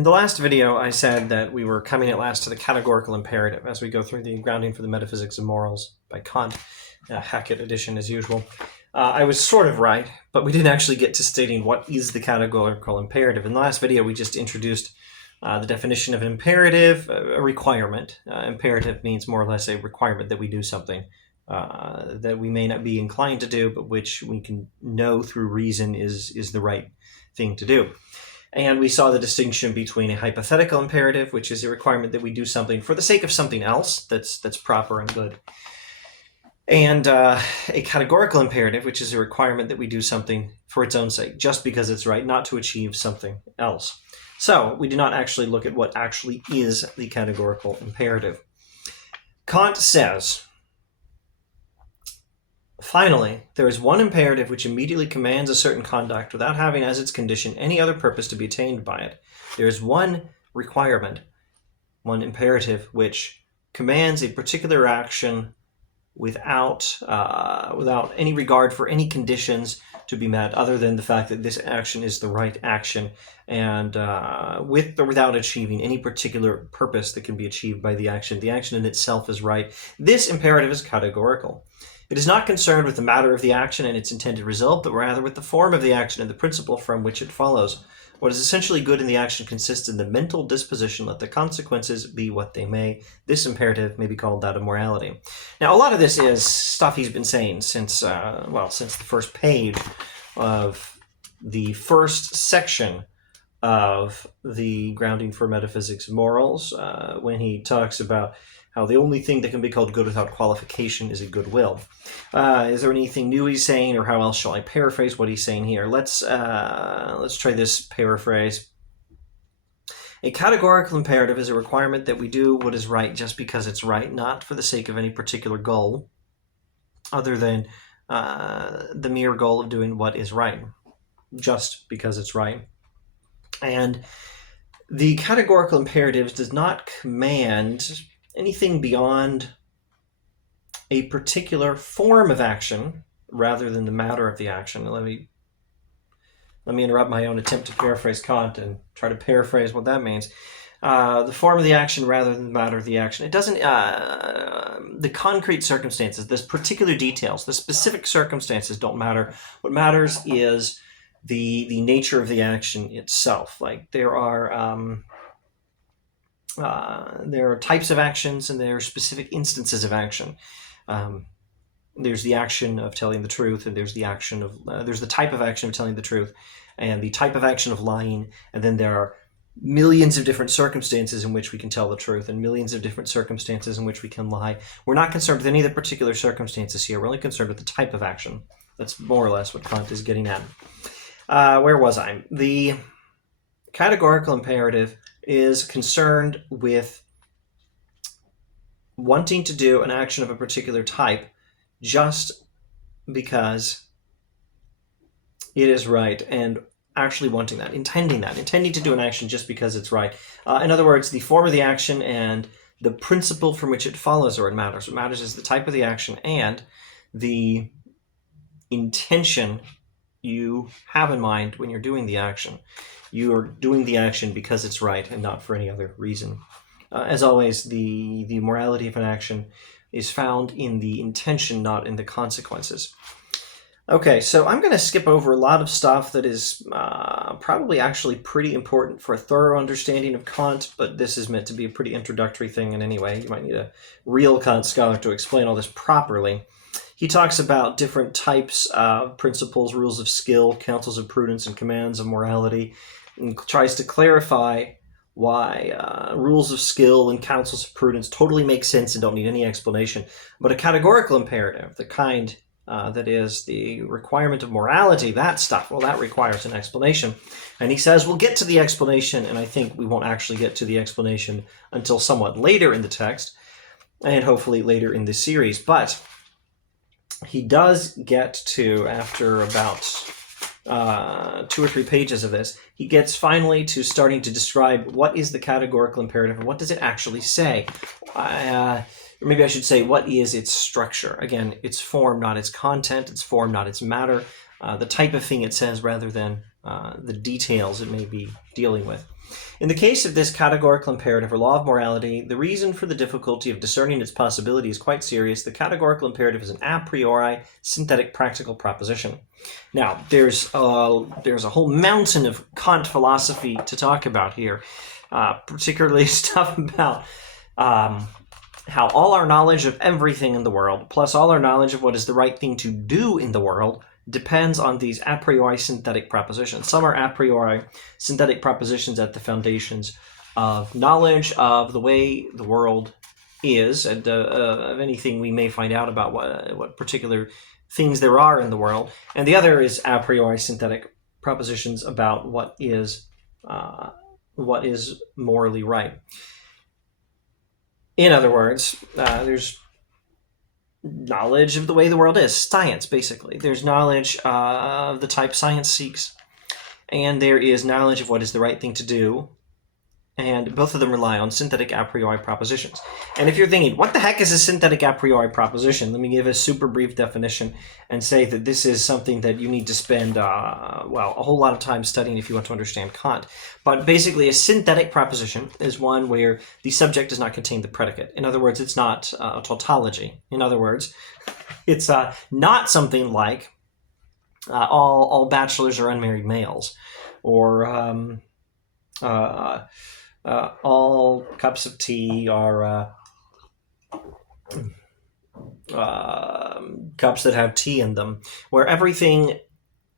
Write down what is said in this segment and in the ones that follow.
In the last video, I said that we were coming at last to the categorical imperative as we go through the Grounding for the Metaphysics of Morals by Kant, Hackett edition as usual. I was sort of right, but we didn't actually get to stating what is the categorical imperative. In the last video, we just introduced the definition of an imperative, a requirement. Imperative means more or less a requirement that we do something that we may not be inclined to do, but which we can know through reason is the right thing to do. And we saw the distinction between a hypothetical imperative, which is a requirement that we do something for the sake of something else that's proper and good, and a categorical imperative, which is a requirement that we do something for its own sake, just because it's right, not to achieve something else. So we do not actually look at what actually is the categorical imperative. Kant says, finally, there is one imperative which immediately commands a certain conduct without having as its condition any other purpose to be attained by it. There is one requirement, one imperative, which commands a particular action without any regard for any conditions to be met other than the fact that this action is the right action, and with or without achieving any particular purpose that can be achieved by the action. The action in itself is right. This imperative is categorical. It is not concerned with the matter of the action and its intended result, but rather with the form of the action and the principle from which it follows. What is essentially good in the action consists in the mental disposition, let the consequences be what they may. This imperative may be called that of morality. Now, a lot of this is stuff he's been saying since the first page of the first section of the Grounding for Metaphysics of Morals, when he talks about how the only thing that can be called good without qualification is a goodwill. Is there anything new he's saying, or how else shall I paraphrase what he's saying here? Let's try this paraphrase. A categorical imperative is a requirement that we do what is right just because it's right, not for the sake of any particular goal, other than the mere goal of doing what is right, just because it's right. And the categorical imperative does not command anything beyond a particular form of action rather than the matter of the action. Let me interrupt my own attempt to paraphrase Kant and try to paraphrase what that means. The form of the action rather than the matter of the action. It doesn't, the concrete circumstances, the particular details, the specific circumstances don't matter. What matters is the nature of the action itself. Like there are types of actions and there are specific instances of action. There's the action of telling the truth, and there's the action of there's the type of action of telling the truth, and the type of action of lying, and then there are millions of different circumstances in which we can tell the truth, and millions of different circumstances in which we can lie. We're not concerned with any of the particular circumstances here. We're only concerned with the type of action. That's more or less what Kant is getting at. Where was I? The categorical imperative is concerned with wanting to do an action of a particular type just because it is right, and actually wanting that, intending to do an action just because it's right. In other words, the form of the action and the principle from which it follows are what matters. What matters is the type of the action and the intention you have in mind when you're doing the action. You are doing the action because it's right and not for any other reason. As always, the morality of an action is found in the intention, not in the consequences. Okay, so I'm going to skip over a lot of stuff that is probably actually pretty important for a thorough understanding of Kant, but this is meant to be a pretty introductory thing in any way. You might need a real Kant scholar to explain all this properly. He talks about different types of principles, rules of skill, counsels of prudence, and commands of morality, and tries to clarify why rules of skill and counsels of prudence totally make sense and don't need any explanation. But a categorical imperative, the kind that is the requirement of morality, that stuff, well, that requires an explanation. And he says we'll get to the explanation, and I think we won't actually get to the explanation until somewhat later in the text, and hopefully later in the series. But he does get to, after about 2 or 3 pages of this, he gets finally to starting to describe what is the categorical imperative and what does it actually say. Or maybe I should say, what is its structure? Again, its form, not its content, its form, not its matter, the type of thing it says rather than the details it may be dealing with. In the case of this categorical imperative or law of morality, the reason for the difficulty of discerning its possibility is quite serious. The categorical imperative is an a priori synthetic practical proposition. Now, there's a whole mountain of Kant philosophy to talk about here, particularly stuff about how all our knowledge of everything in the world, plus all our knowledge of what is the right thing to do in the world, depends on these a priori synthetic propositions. Some are a priori synthetic propositions at the foundations of knowledge of the way the world is and of anything we may find out about what particular things there are in the world. And the other is a priori synthetic propositions about what is morally right. In other words, there's knowledge of the way the world is, science, basically. There's knowledge of the type science seeks, and there is knowledge of what is the right thing to do, and both of them rely on synthetic a priori propositions. And if you're thinking, what the heck is a synthetic a priori proposition? Let me give a super brief definition and say that this is something that you need to spend, a whole lot of time studying if you want to understand Kant. But basically, a synthetic proposition is one where the subject does not contain the predicate. In other words, it's not a tautology. In other words, it's not something like all bachelors are unmarried males, or all cups of tea are cups that have tea in them, where everything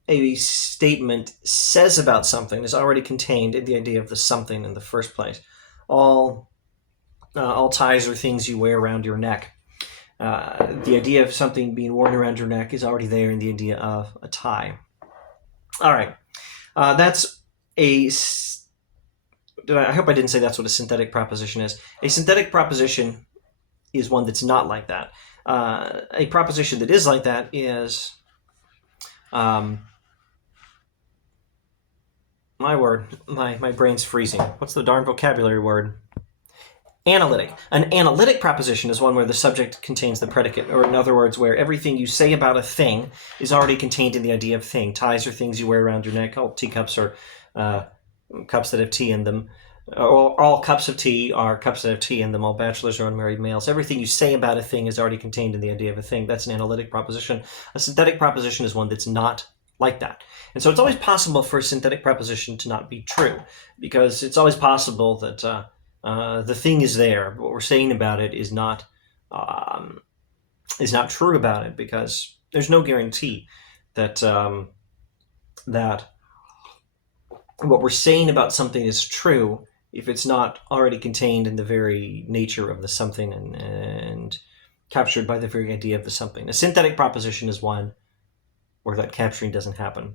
a statement says about something is already contained in the idea of the something in the first place. All ties are things you wear around your neck. The idea of something being worn around your neck is already there in the idea of a tie. All right, that's a... I hope I didn't say that's what a synthetic proposition is. A synthetic proposition is one that's not like that. A proposition that is like that is... my brain's freezing. What's the darn vocabulary word? Analytic. An analytic proposition is one where the subject contains the predicate, or in other words, where everything you say about a thing is already contained in the idea of thing. Ties are things you wear around your neck. All teacups are cups that have tea in them. All cups of tea are cups that have tea in them. All bachelors are unmarried males. Everything you say about a thing is already contained in the idea of a thing. That's an analytic proposition. A synthetic proposition is one that's not like that. And so it's always possible for a synthetic proposition to not be true, because it's always possible that the thing is there, but what we're saying about it is not true about it, because there's no guarantee that that what we're saying about something is true if it's not already contained in the very nature of the something and captured by the very idea of the something. A synthetic proposition is one where that capturing doesn't happen.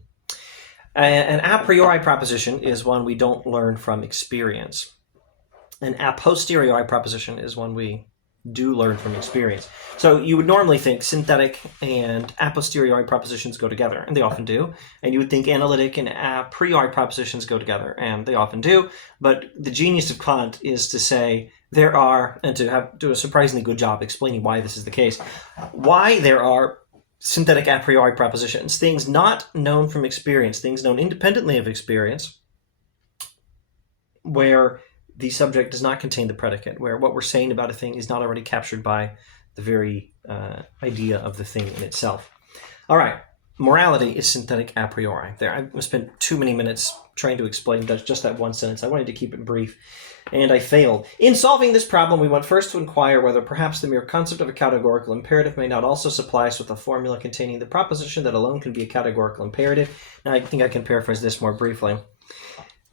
An a priori proposition is one we don't learn from experience. An a posteriori proposition is one we do learn from experience. So you would normally think synthetic and a posteriori propositions go together, and they often do. And you would think analytic and a priori propositions go together, and they often do. But the genius of Kant is to say there are, and to do a surprisingly good job explaining why this is the case, why there are synthetic a priori propositions, things not known from experience, things known independently of experience, where the subject does not contain the predicate, where what we're saying about a thing is not already captured by the very idea of the thing in itself. All right, morality is synthetic a priori. There, I spent too many minutes trying to explain just that one sentence. I wanted to keep it brief, and I failed. In solving this problem, we want first to inquire whether perhaps the mere concept of a categorical imperative may not also supply us with a formula containing the proposition that alone can be a categorical imperative. Now, I think I can paraphrase this more briefly.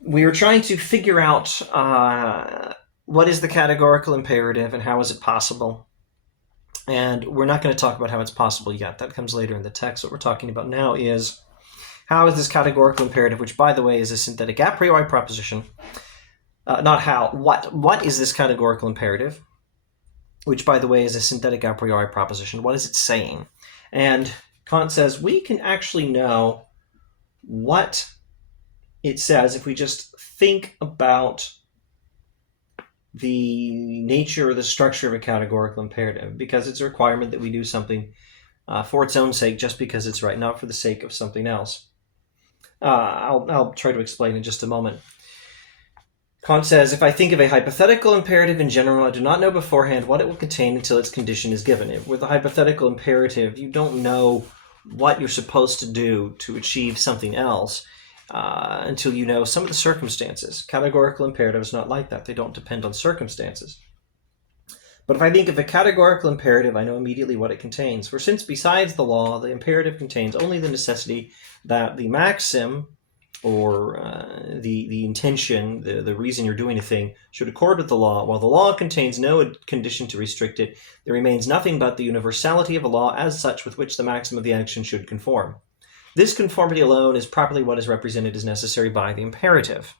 We were trying to figure out what is the categorical imperative and how is it possible. And we're not going to talk about how it's possible yet. That comes later in the text. What we're talking about now is how is this categorical imperative, which, by the way, is a synthetic a priori proposition, not how, what is this categorical imperative, which, by the way, is a synthetic a priori proposition. What is it saying? And Kant says we can actually know what it says if we just think about the nature or the structure of a categorical imperative, because it's a requirement that we do something for its own sake, just because it's right, not for the sake of something else. I'll try to explain in just a moment. Kant says, if I think of a hypothetical imperative in general, I do not know beforehand what it will contain until its condition is given. With a hypothetical imperative, you don't know what you're supposed to do to achieve something else until you know some of the circumstances. Categorical imperative is not like that. They don't depend on circumstances. But if I think of a categorical imperative, I know immediately what it contains. For since besides the law, the imperative contains only the necessity that the maxim, or the intention, the reason you're doing a thing, should accord with the law. While the law contains no condition to restrict it, there remains nothing but the universality of a law as such with which the maxim of the action should conform. This conformity alone is properly what is represented as necessary by the imperative.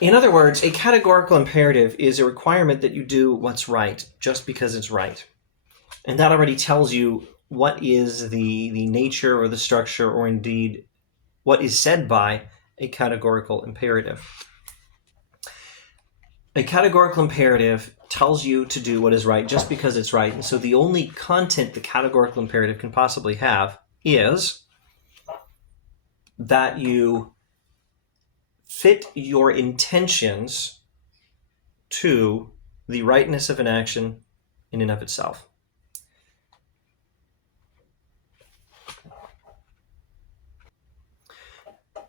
In other words, a categorical imperative is a requirement that you do what's right just because it's right. And that already tells you what is the nature or the structure, or indeed what is said by a categorical imperative. A categorical imperative tells you to do what is right just because it's right. And so the only content the categorical imperative can possibly have is that you fit your intentions to the rightness of an action in and of itself.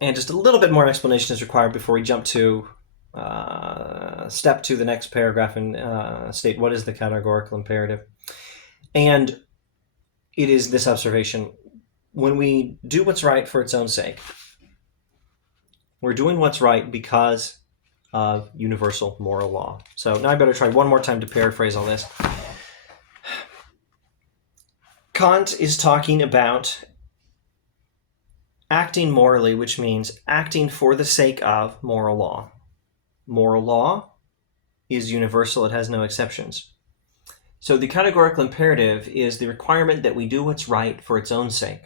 And just a little bit more explanation is required before we jump to step to the next paragraph and state what is the categorical imperative. And it is this observation: when we do what's right for its own sake, we're doing what's right because of universal moral law. So now I better try one more time to paraphrase all this. Kant is talking about acting morally, which means acting for the sake of moral law. Moral law is universal. It has no exceptions. So the categorical imperative is the requirement that we do what's right for its own sake.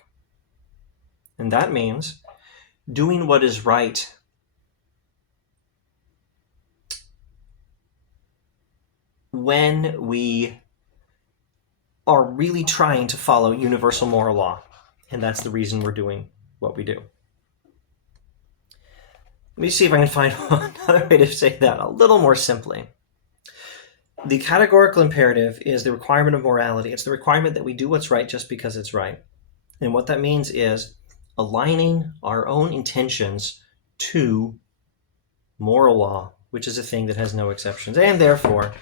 And that means doing what is right when we are really trying to follow universal moral law. And that's the reason we're doing what we do. Let me see if I can find another way to say that a little more simply. The categorical imperative is the requirement of morality. It's the requirement that we do what's right just because it's right. And what that means is aligning our own intentions to moral law, which is a thing that has no exceptions. And therefore,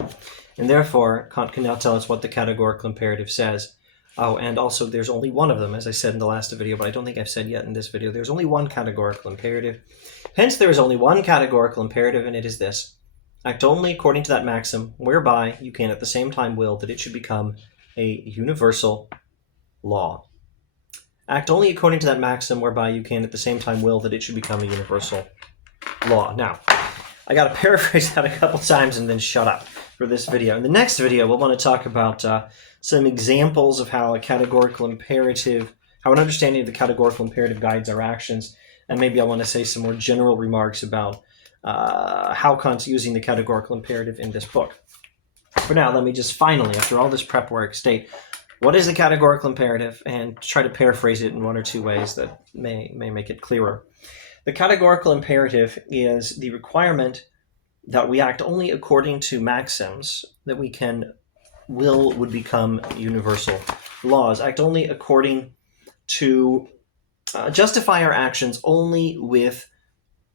Kant can now tell us what the categorical imperative says. Oh, and also there's only one of them, as I said in the last video, but I don't think I've said yet in this video. There's only one categorical imperative. Hence, there is only one categorical imperative, and it is this: act only according to that maxim, whereby you can at the same time will that it should become a universal law. Act only according to that maxim, whereby you can at the same time will that it should become a universal law. Now, I got to paraphrase that a couple times and then shut up for this video. In the next video, we'll want to talk about some examples of how a categorical imperative, how an understanding of the categorical imperative guides our actions, and maybe I want to say some more general remarks about how Kant's using the categorical imperative in this book. For now, let me just finally, after all this prep work, state what is the categorical imperative and try to paraphrase it in one or two ways that may make it clearer. The categorical imperative is the requirement that we act only according to maxims that we can will would become universal laws. Act only according to justify our actions only with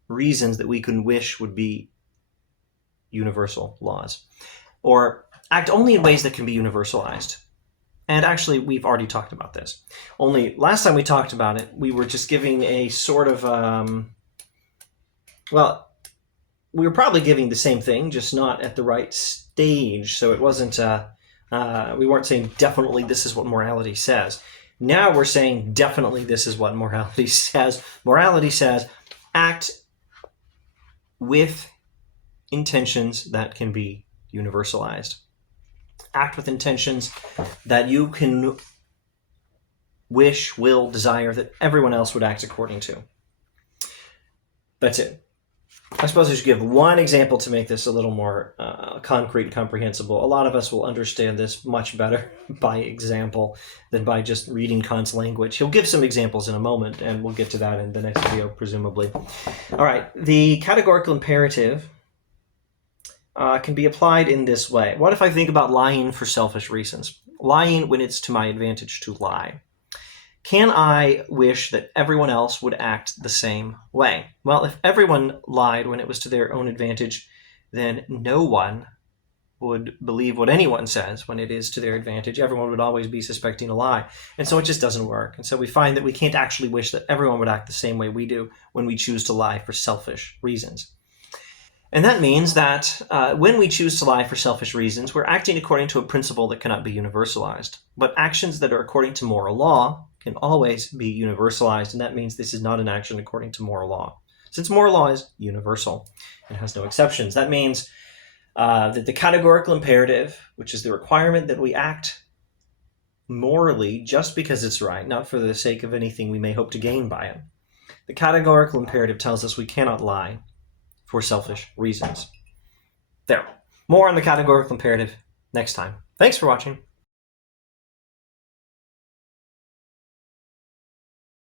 reasons that we can wish would be universal laws. Or act only in ways that can be universalized. And actually, we've already talked about this. Only last time we talked about it, we were just giving a sort of, well, we were probably giving the same thing, just not at the right stage. So it wasn't, we weren't saying definitely this is what morality says. Now we're saying definitely this is what morality says. Morality says act with intentions that can be universalized. Act with intentions that you can wish, will, desire that everyone else would act according to. That's it. I suppose I should give one example to make this a little more concrete and comprehensible. A lot of us will understand this much better by example than by just reading Kant's language. He'll give some examples in a moment, and we'll get to that in the next video, presumably. All right, the categorical imperative can be applied in this way. What if I think about lying for selfish reasons? Lying when it's to my advantage to lie. Can I wish that everyone else would act the same way? Well, if everyone lied when it was to their own advantage, then no one would believe what anyone says when it is to their advantage. Everyone would always be suspecting a lie. And so it just doesn't work. And so we find that we can't actually wish that everyone would act the same way we do when we choose to lie for selfish reasons. And that means that when we choose to lie for selfish reasons, we're acting according to a principle that cannot be universalized. But actions that are according to moral law can always be universalized, and that means this is not an action according to moral law. Since moral law is universal and has no exceptions, that means that the categorical imperative, which is the requirement that we act morally just because it's right, not for the sake of anything we may hope to gain by it. The categorical imperative tells us we cannot lie for selfish reasons. There. More on the categorical imperative next time. Thanks for watching.